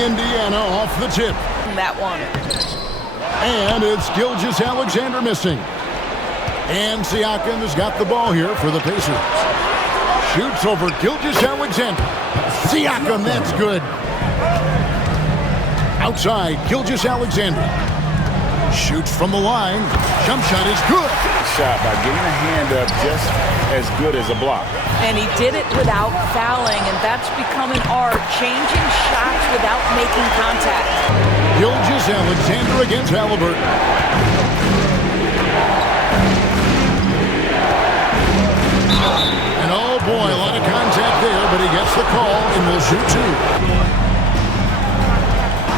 Indiana off the tip. That one. And it's Gilgeous-Alexander missing. And Siakam has got the ball here for the Pacers. Shoots over Gilgeous-Alexander. Siakam, that's good. Outside, Gilgeous-Alexander. Shoots from the line. Jump shot is good. Shot by getting a hand up just as good as a block. And he did it without fouling, and that's become an art, changing shots without making contact. Gilgeous-Alexander against Halliburton. And oh boy, a lot of contact there, but he gets the call and will shoot two.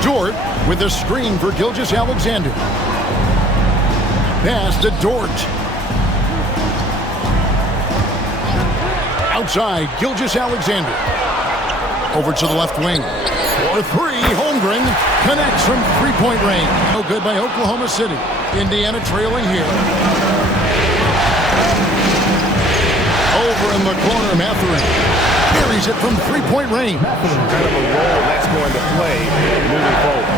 Dort with a screen for Gilgeous-Alexander. Pass to Dort. Outside, Gilgeous-Alexander. Over to the left wing. For three, Holmgren connects from three-point range. No good by Oklahoma City. Indiana trailing here. Over in the corner, Mathurin carries it from three-point range. Kind of a role that's going to play moving forward.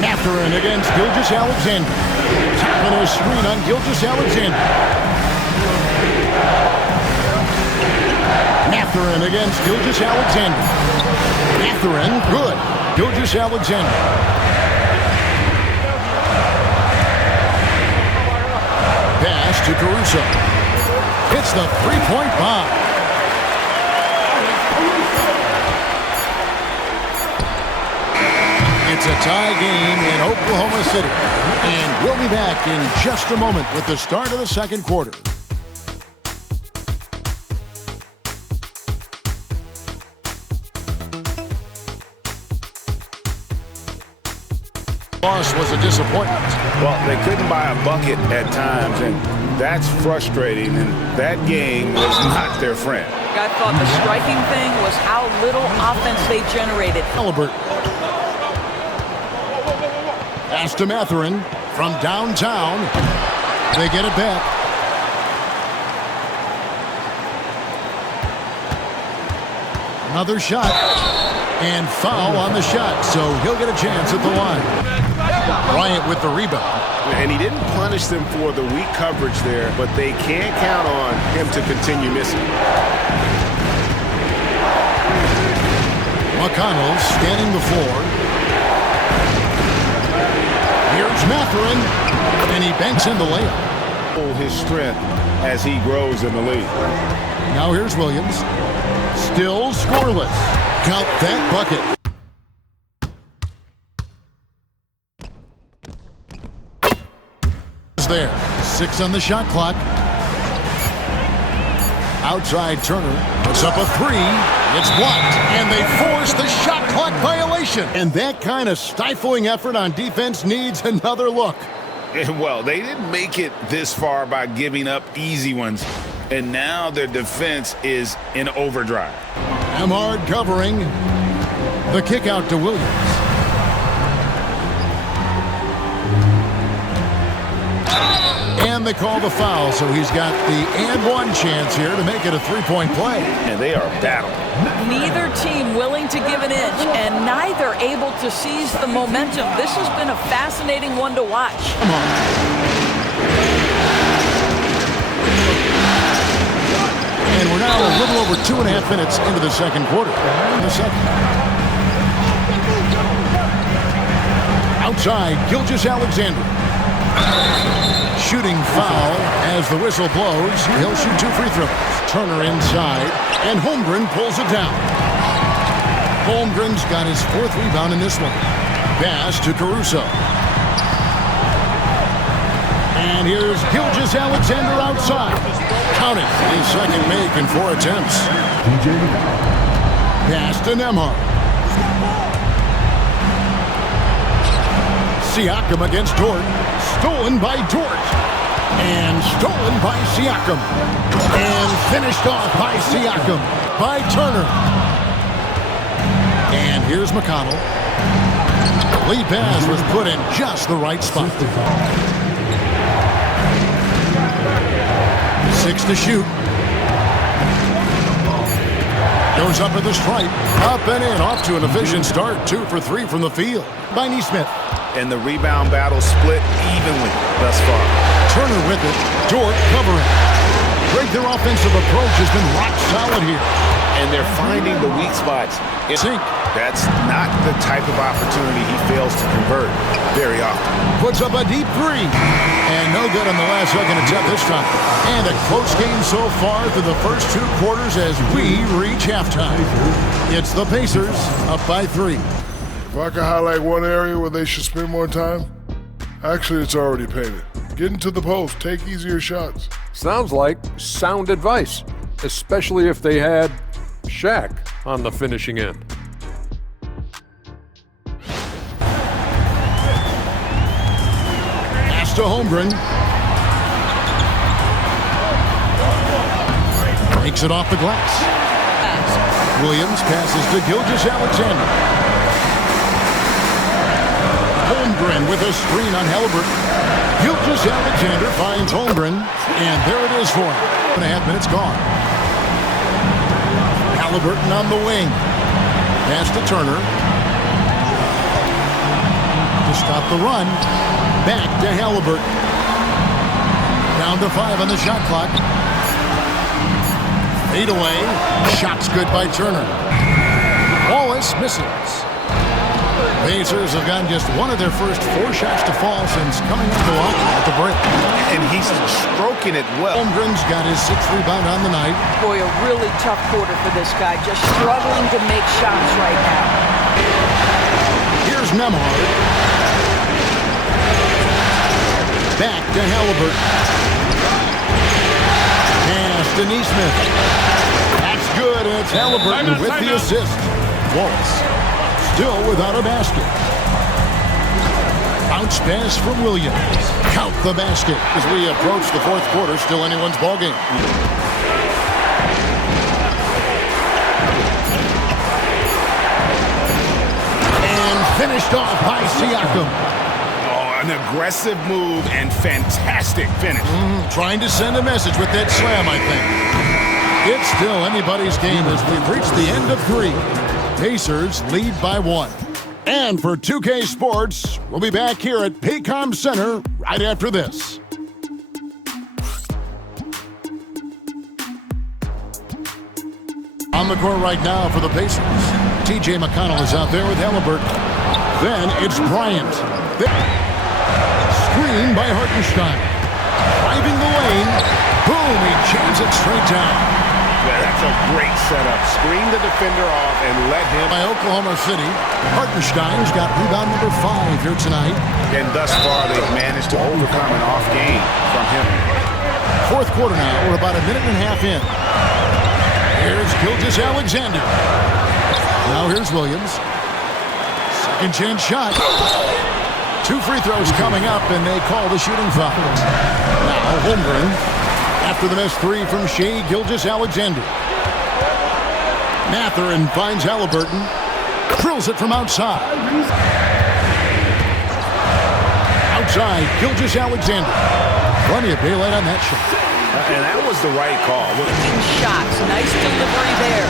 Mathurin against Gilgeous-Alexander. Tapping a screen on Gilgeous-Alexander. Mathurin against Gilgeous-Alexander. Mathurin, good. Gilgeous-Alexander. Pass to Caruso. Hits the three-point bomb. It's a tie game in Oklahoma City. And we'll be back in just a moment with the start of the second quarter. Loss was a disappointment. Well, they couldn't buy a bucket at times, and that's frustrating, and that game was not their friend. I thought the striking thing was how little offense they generated. Halliburton. Pass to Mathurin from downtown. They get it back. Another shot. And foul on the shot, so he'll get a chance at the line. Bryant with the rebound. And he didn't punish them for the weak coverage there, but they can't count on him to continue missing. McConnell scanning the floor. Here's Mathurin, and he banks in the layup. His strength as he grows in the league. Now here's Williams. Still scoreless. Count that bucket. There. 6 on the shot clock. Outside Turner puts up a three. It's blocked, and they force the shot clock violation. And that kind of stifling effort on defense needs another look. Well, they didn't make it this far by giving up easy ones, and now their defense is in overdrive. Amard covering. The kick out to Williams. And they call the foul, so he's got the and one chance here to make it a three-point play. And they are battling. Neither team willing to give an inch, and neither able to seize the momentum. This has been a fascinating one to watch. Come on. And we're now a little over 2.5 minutes into the second quarter. Outside, Gilgeous-Alexander. Shooting foul as the whistle blows. He'll shoot 2 free throws. Turner inside, and Holmgren pulls it down. Holmgren's got his 4th rebound in this one. Pass to Caruso. And here's Gilgeous-Alexander outside. Count it. His second make in 4 attempts. Pass to Nembhard. Siakam against Dort. Stolen by Dort. And stolen by Siakam. And finished off by Siakam. By Turner. And here's McConnell. Lead pass was put in just the right spot. 6 to shoot. Goes up at the stripe. Up and in. Off to an efficient start. 2 for 3 from the field by Neesmith. And the rebound battle split evenly thus far. Turner with it. Dort covering. Great, their offensive approach has been rock solid here. And they're finding the weak spots. Sink. That's not the type of opportunity he fails to convert very often. Puts up a deep three. And no good on the last second attempt this time. And a close game so far through the first 2 quarters as we reach halftime. It's the Pacers up by 3. If I could highlight one area where they should spend more time, actually it's already painted. Get into the post, take easier shots. Sounds like sound advice, especially if they had Shaq on the finishing end. Pass to Holmgren. Makes it off the glass. Williams passes to Gilgeous-Alexander. Holmgren with a screen on Halliburton. Gilgeous-Alexander finds Holmgren, and there it is for him. 1.5 minutes gone. Halliburton on the wing. Pass to Turner. To stop the run. Back to Halliburton. Down to 5 on the shot clock. Fade away. Shot's good by Turner. Wallace misses. Pacers have gotten just one of their first 4 shots to fall since coming up Milwaukee at the break. And he's stroking it well. Holmgren's got his 6th rebound on the night. Boy, a really tough quarter for this guy. Just struggling to make shots right now. Here's Nembhard. Back to Halliburton. Pass to Neesmith. That's good, and it's Halliburton with the assist. Wallace still without a basket. Bounce pass from Williams. Count the basket as we approach the 4th quarter. Still anyone's ballgame. And finished off by Siakam. Oh, an aggressive move and fantastic finish. Trying to send a message with that slam, I think. It's still anybody's game as we've reached the end of 3. Pacers lead by 1. And for 2K Sports, we'll be back here at Paycom Center right after this. On the court right now for the Pacers. TJ McConnell is out there with Halliburton. Then it's Bryant. Screen by Hartenstein. Driving the lane. Boom, he jams it straight down. Yeah, that's a great setup. Screen the defender off and let him. By Oklahoma City, Hartenstein's got rebound number 5 here tonight. And thus far, they've managed to overcome an off game from him. 4th quarter now. We're about a minute and a half in. Here's Gilgeous-Alexander. Now here's Williams. Second chance shot. 2 free throws coming up, and they call the shooting foul. Now Holmgren. After the missed 3 from Shai Gilgeous-Alexander. Mathurin finds Halliburton. Drills it from outside. Outside, Gilgeous-Alexander. Plenty of daylight on that shot. And that was the right call. Shots. Nice delivery there.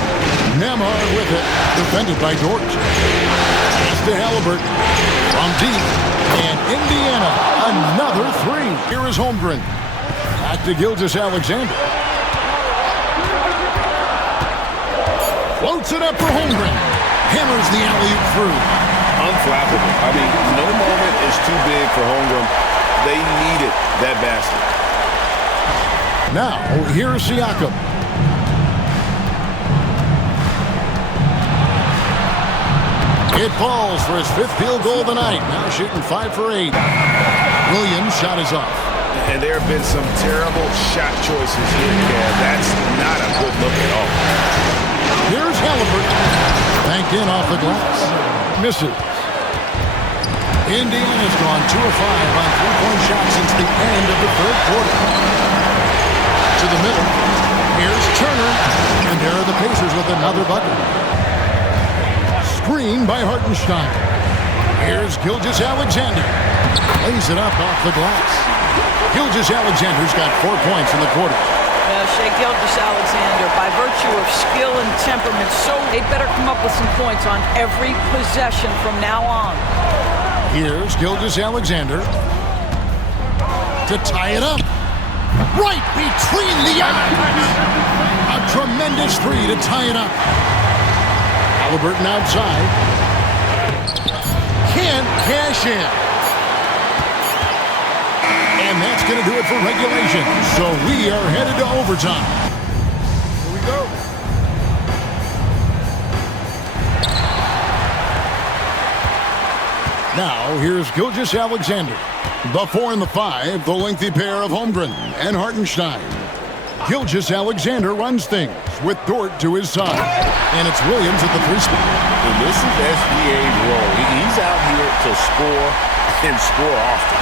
Nembhard with it. Defended by Dort. Pass to Halliburton. From deep. And Indiana, another 3. Here is Holmgren. Back to Gilgeous-Alexander. Floats it up for Holmgren. Hammers the alley-oop through. Unflappable. I mean, no moment is too big for Holmgren. They needed that basket. Now, here's Siakam. It falls for his 5th field goal of the night. Now shooting 5 for 8. Williams' shot is off. And there have been some terrible shot choices here, Kev. That's not a good look at all. Here's Halliburton. Banked in off the glass. Misses. Indiana's gone 2 of 5 on 3-point shots since the end of the 3rd quarter. To the middle. Here's Turner. And there are the Pacers with another bucket. Screen by Hartenstein. Here's Gilgeous-Alexander. Lays it up off the glass. Gilgeous-Alexander's got 4 points in the quarter. Shai Gilgeous-Alexander, by virtue of skill and temperament, so they better come up with some points on every possession from now on. Here's Gilgeous-Alexander to tie it up. Right between the eyes. A tremendous three to tie it up. Halliburton outside. Can't cash in. And that's going to do it for regulation. So we are headed to overtime. Here we go. Now, here's Gilgeous-Alexander. The 4 and the 5, the lengthy pair of Holmgren and Hartenstein. Gilgeous-Alexander runs things with Dort to his side. And it's Williams at the 3 spot. And this is SGA's role. He's out here to score and score often.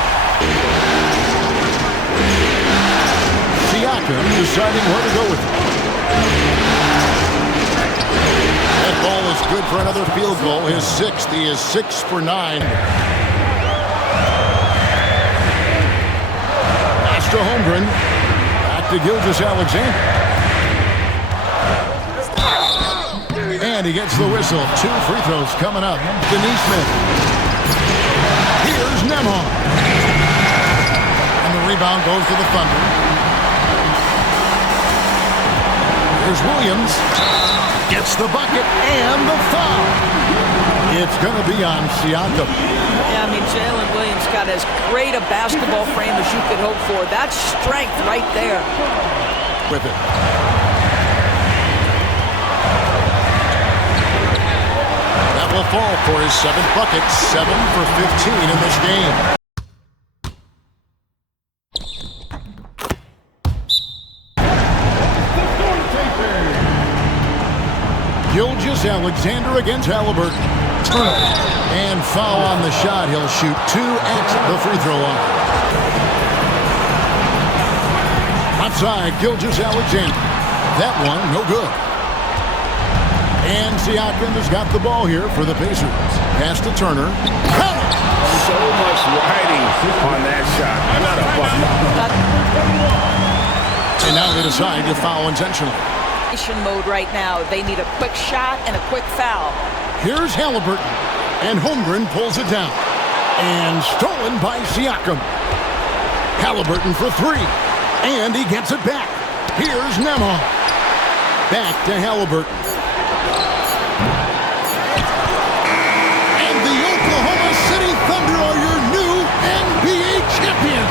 Siakam deciding where to go with it. That ball is good for another field goal. His 6th. He is 6 for 9. Pass to Holmgren. Back to Gilgeous-Alexander. And he gets the whistle. 2 free throws coming up. Smith. Here's Nembhard. And the rebound goes to the Thunder. Here's Williams. Gets the bucket and the foul. It's going to be on Siakam. Yeah, I mean, Jalen Williams got as great a basketball frame as you could hope for. That's strength right there. With it. That will fall for his 7th bucket. 7 for 15 in this game. Gilgeous-Alexander against Halliburton. And foul on the shot. He'll shoot 2 at the free throw line. Outside, Gilgeous-Alexander. That one, no good. And Siakam has got the ball here for the Pacers. Pass to Turner. So much riding on that shot. Not a bucket. And now they decide to foul intentionally. Mode right now. They need a quick shot and a quick foul. Here's Halliburton, and Holmgren pulls it down. And stolen by Siakam. Halliburton for 3, and he gets it back. Here's Nembhard. Back to Halliburton. And the Oklahoma City Thunder are your new NBA champions.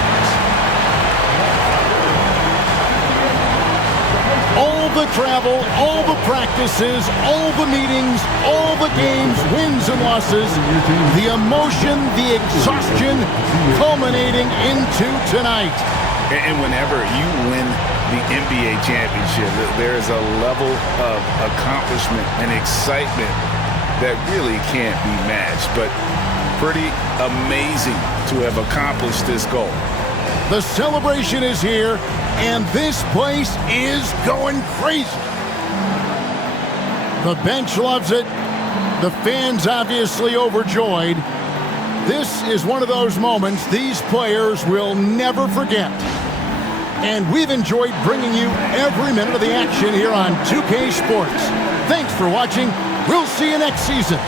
All the travel, all the practices, all the meetings, all the games, wins and losses, the emotion, the exhaustion culminating into tonight. And whenever you win the NBA championship, there is a level of accomplishment and excitement that really can't be matched. But pretty amazing to have accomplished this goal. The celebration is here, and this place is going crazy. The bench loves it. The fans obviously overjoyed. This is one of those moments these players will never forget. And we've enjoyed bringing you every minute of the action here on 2K Sports. Thanks for watching. We'll see you next season.